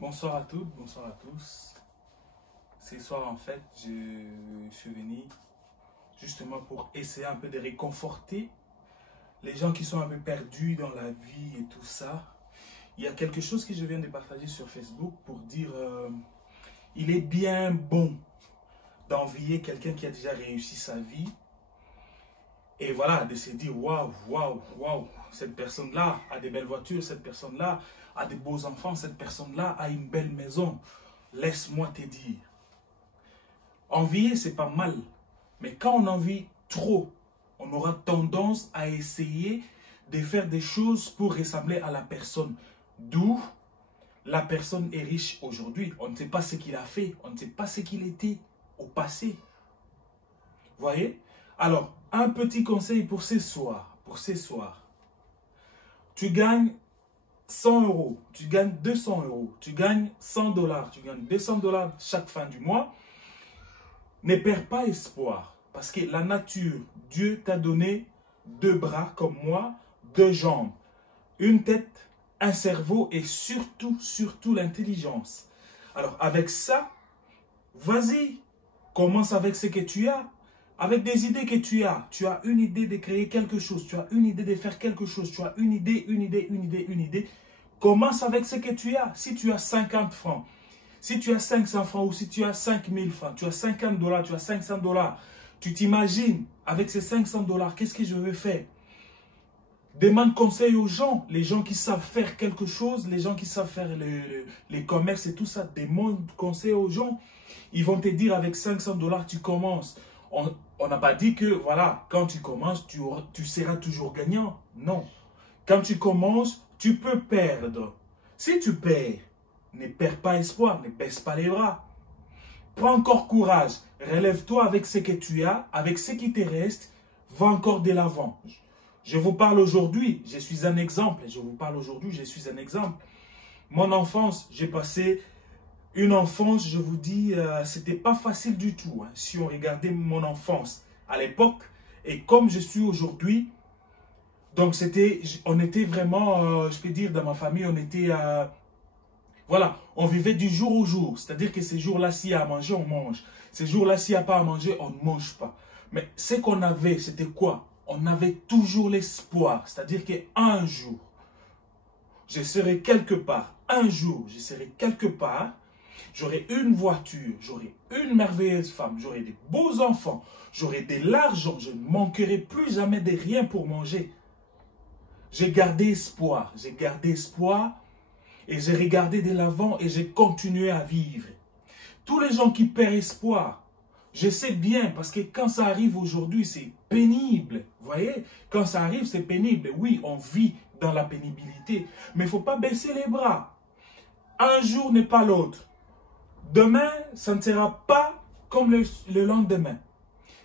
Bonsoir à toutes, bonsoir à tous. Ce soir, en fait, je suis venu justement pour essayer un peu de réconforter les gens qui sont un peu perdus dans la vie et tout ça. Il y a quelque chose que je viens de partager sur Facebook pour dire il est bien bon d'envier quelqu'un qui a déjà réussi sa vie. Et voilà, de se dire waouh, waouh, waouh, cette personne-là a des belles voitures, cette personne-là a des beaux enfants, cette personne-là a une belle maison. Laisse-moi te dire. Envier, c'est pas mal. Mais quand on envie trop, on aura tendance à essayer de faire des choses pour ressembler à la personne. D'où la personne est riche aujourd'hui. On ne sait pas ce qu'il a fait, on ne sait pas ce qu'il était au passé. Vous voyez? Alors, un petit conseil pour ce soir. Tu gagnes 100 euros, tu gagnes 200 euros, tu gagnes 100 $, tu gagnes 200 $ chaque fin du mois. Ne perds pas espoir. Parce que la nature, Dieu t'a donné 2 bras comme moi, 2 jambes, une tête, un cerveau et surtout l'intelligence. Alors avec ça, vas-y, commence avec ce que tu as. Avec des idées que tu as une idée de créer quelque chose, tu as une idée de faire quelque chose, tu as une idée. Commence avec ce que tu as. Si tu as 50 francs, si tu as 500 francs ou si tu as 5000 francs, tu as 50 $, tu as 500 $, tu t'imagines avec ces 500 $, qu'est-ce que je vais faire? Demande conseil aux gens, les gens qui savent faire quelque chose, les gens qui savent faire les commerces et tout ça, demande conseil aux gens. Ils vont te dire avec 500 $, tu commences. On n'a pas dit que, voilà, quand tu commences, tu seras toujours gagnant. Non. Quand tu commences, tu peux perdre. Si tu perds, ne perds pas espoir, ne baisse pas les bras. Prends encore courage. Relève-toi avec ce que tu as, avec ce qui te reste. Va encore de l'avant. Je vous parle aujourd'hui, je suis un exemple. Mon enfance, j'ai passé une enfance, je vous dis, c'était pas facile du tout. Hein, si on regardait mon enfance à l'époque et comme je suis aujourd'hui, donc on était vraiment, je peux dire, dans ma famille, on était, voilà, on vivait du jour au jour. C'est-à-dire que ces jours-là, s'il y a à manger, on mange. Ces jours-là, s'il n'y a pas à manger, on ne mange pas. Mais ce qu'on avait, c'était quoi? On avait toujours l'espoir. C'est-à-dire qu'un jour, je serai quelque part. Un jour, je serai quelque part. J'aurai une voiture, j'aurai une merveilleuse femme, j'aurai des beaux enfants, j'aurai de l'argent, je ne manquerai plus jamais de rien pour manger. J'ai gardé espoir et j'ai regardé de l'avant et j'ai continué à vivre. Tous les gens qui perdent espoir, je sais bien parce que quand ça arrive aujourd'hui, c'est pénible. Vous voyez, quand ça arrive, c'est pénible. Oui, on vit dans la pénibilité, mais il ne faut pas baisser les bras. Un jour n'est pas l'autre. Demain, ça ne sera pas comme le lendemain.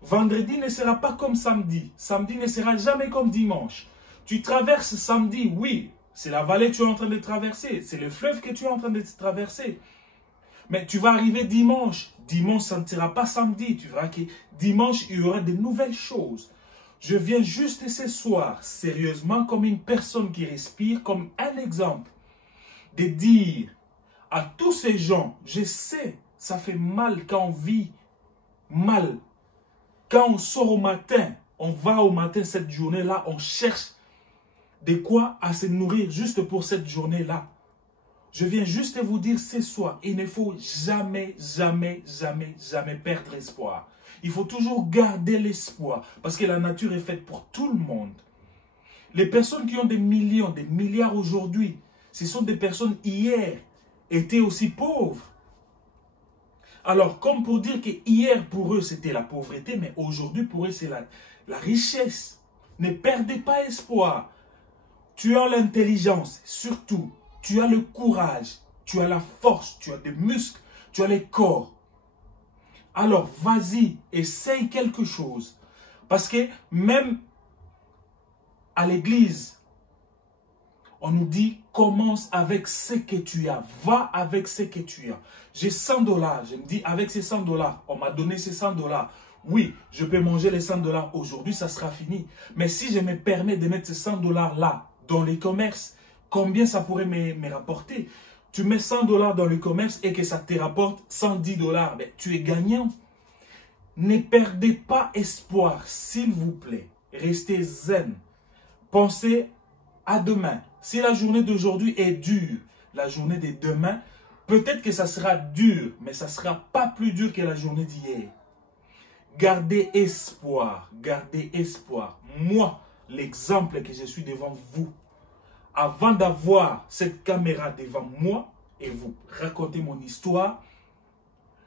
Vendredi ne sera pas comme samedi. Samedi ne sera jamais comme dimanche. Tu traverses samedi, oui, c'est la vallée que tu es en train de traverser. C'est le fleuve que tu es en train de traverser. Mais tu vas arriver dimanche. Dimanche, ça ne sera pas samedi. Tu verras que dimanche, il y aura de nouvelles choses. Je viens juste ce soir, sérieusement, comme une personne qui respire, comme un exemple, de dire à tous ces gens, je sais, ça fait mal quand on vit mal. Quand on sort au matin, on va au matin cette journée-là, on cherche de quoi à se nourrir juste pour cette journée-là. Je viens juste vous dire ce soir, il ne faut jamais perdre espoir. Il faut toujours garder l'espoir parce que la nature est faite pour tout le monde. Les personnes qui ont des millions, des milliards aujourd'hui, ce sont des personnes hier étaient aussi pauvres. Alors, comme pour dire que hier pour eux c'était la pauvreté, mais aujourd'hui pour eux c'est la richesse. Ne perdez pas espoir. Tu as l'intelligence, surtout, tu as le courage, tu as la force, tu as des muscles, tu as les corps. Alors, vas-y, essaye quelque chose. Parce que même à l'église, on nous dit, commence avec ce que tu as. Va avec ce que tu as. J'ai 100 $. Je me dis, avec ces 100 $, on m'a donné ces 100 $. Oui, je peux manger les 100 $ aujourd'hui, ça sera fini. Mais si je me permets de mettre ces 100 $ là, dans les commerces, combien ça pourrait me rapporter? tu mets 100 $ dans le commerce et que ça te rapporte 110 $, ben, tu es gagnant. Ne perdez pas espoir, s'il vous plaît. Restez zen. Pensez à demain. Si la journée d'aujourd'hui est dure, la journée de demain, peut-être que ça sera dur, mais ça ne sera pas plus dur que la journée d'hier. Gardez espoir, gardez espoir. Moi, l'exemple que je suis devant vous, avant d'avoir cette caméra devant moi et vous raconter mon histoire,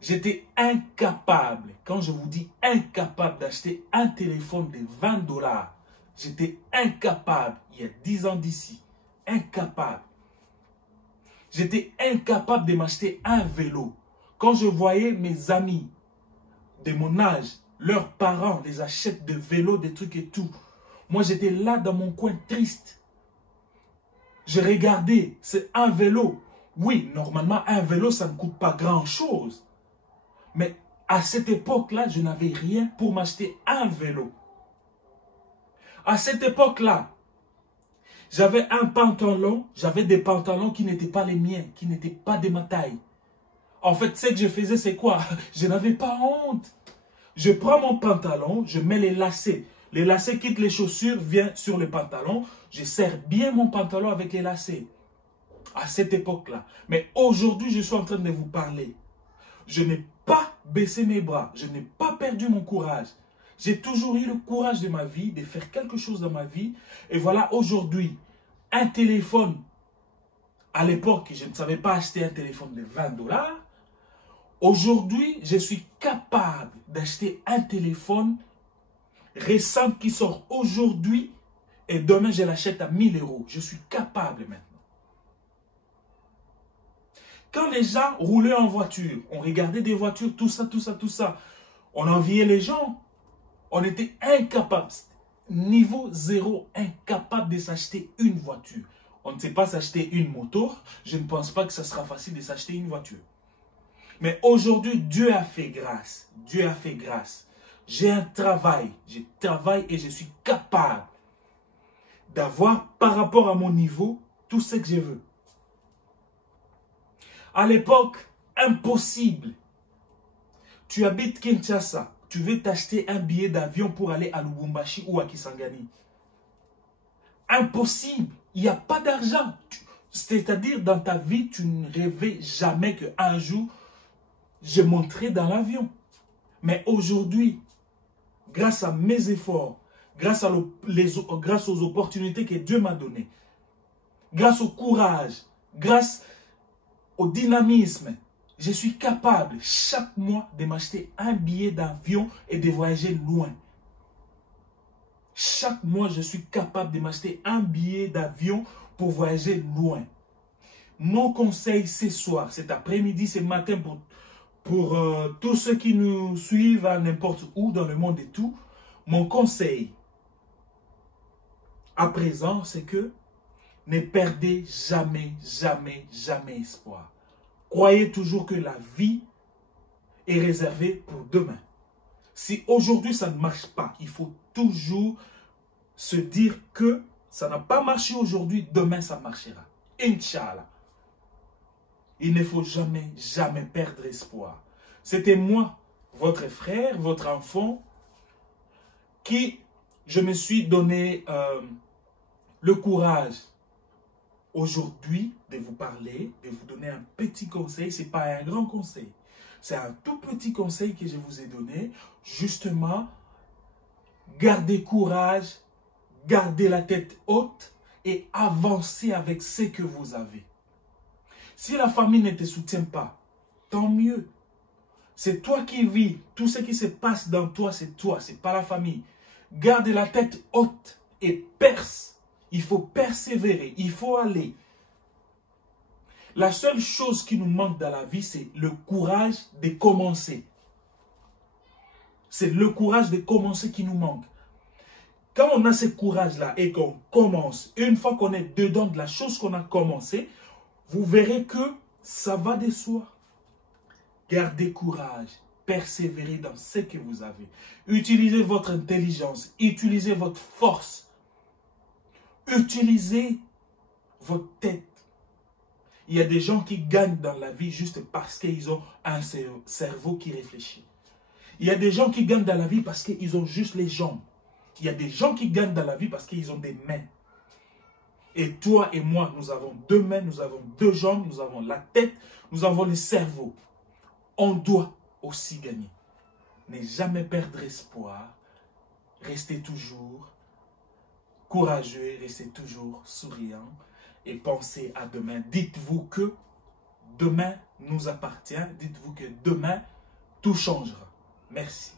j'étais incapable, quand je vous dis incapable d'acheter un téléphone de 20 $. J'étais incapable, il y a 10 ans d'ici, incapable. J'étais incapable de m'acheter un vélo. Quand je voyais mes amis de mon âge, leurs parents les achètent des vélos, des trucs et tout. Moi, j'étais là dans mon coin triste. Je regardais, c'est un vélo. Oui, normalement, un vélo, ça ne coûte pas grand-chose. Mais à cette époque-là, je n'avais rien pour m'acheter un vélo. À cette époque-là, j'avais un pantalon, j'avais des pantalons qui n'étaient pas les miens, qui n'étaient pas de ma taille. En fait, ce que je faisais, c'est quoi? Je n'avais pas honte. Je prends mon pantalon, je mets les lacets. Les lacets quittent les chaussures, viennent sur le pantalon. Je serre bien mon pantalon avec les lacets. À cette époque-là. Mais aujourd'hui, je suis en train de vous parler. Je n'ai pas baissé mes bras. Je n'ai pas perdu mon courage. J'ai toujours eu le courage de ma vie, de faire quelque chose dans ma vie. Et voilà, aujourd'hui, un téléphone. À l'époque, je ne savais pas acheter un téléphone de 20 $. Aujourd'hui, je suis capable d'acheter un téléphone récent qui sort aujourd'hui et demain, je l'achète à 1000 €. Je suis capable maintenant. Quand les gens roulaient en voiture, on regardait des voitures, tout ça, tout ça, tout ça. On enviait les gens. On était incapables, niveau 0, incapable de s'acheter une voiture. On ne sait pas s'acheter une moto. Je ne pense pas que ça sera facile de s'acheter une voiture. Mais aujourd'hui, Dieu a fait grâce. Dieu a fait grâce. J'ai un travail. Je travaille et je suis capable d'avoir, par rapport à mon niveau, tout ce que je veux. À l'époque, impossible. Tu habites Kinshasa. Tu veux t'acheter un billet d'avion pour aller à Lubumbashi ou à Kisangani. Impossible. Il n'y a pas d'argent. C'est-à-dire, dans ta vie, tu ne rêvais jamais qu'un jour, je monterai dans l'avion. Mais aujourd'hui, grâce à mes efforts, grâce aux opportunités que Dieu m'a données, grâce au courage, grâce au dynamisme, je suis capable chaque mois de m'acheter un billet d'avion et de voyager loin. Chaque mois, je suis capable de m'acheter un billet d'avion pour voyager loin. Mon conseil ce soir, cet après-midi, ce matin, pour tous ceux qui nous suivent à n'importe où dans le monde et tout, mon conseil à présent, c'est que ne perdez jamais, jamais, jamais espoir. Croyez toujours que la vie est réservée pour demain. Si aujourd'hui ça ne marche pas, il faut toujours se dire que ça n'a pas marché aujourd'hui, demain ça marchera. Inch'Allah. Il ne faut jamais, jamais perdre espoir. C'était moi, votre frère, votre enfant, qui je me suis donné le courage aujourd'hui de vous parler, de vous donner un petit conseil. Ce n'est pas un grand conseil. C'est un tout petit conseil que je vous ai donné. Justement, gardez courage, gardez la tête haute et avancez avec ce que vous avez. Si la famille ne te soutient pas, tant mieux. C'est toi qui vis. Tout ce qui se passe dans toi, c'est toi. Ce n'est pas la famille. Garde la tête haute et perce. Il faut persévérer. Il faut aller. La seule chose qui nous manque dans la vie, c'est le courage de commencer. C'est le courage de commencer qui nous manque. Quand on a ce courage-là et qu'on commence, une fois qu'on est dedans de la chose qu'on a commencé, vous verrez que ça va de soi. Gardez courage, persévérez dans ce que vous avez. Utilisez votre intelligence, utilisez votre force. Utilisez votre tête. Il y a des gens qui gagnent dans la vie juste parce qu'ils ont un cerveau qui réfléchit. Il y a des gens qui gagnent dans la vie parce qu'ils ont juste les jambes. Il y a des gens qui gagnent dans la vie parce qu'ils ont des mains. Et toi et moi, nous avons deux mains, nous avons deux jambes, nous avons la tête, nous avons le cerveau. On doit aussi gagner. Ne jamais perdre espoir. Restez toujours courageux, restez toujours souriant et pensez à demain. Dites-vous que demain nous appartient. Dites-vous que demain, tout changera. Merci.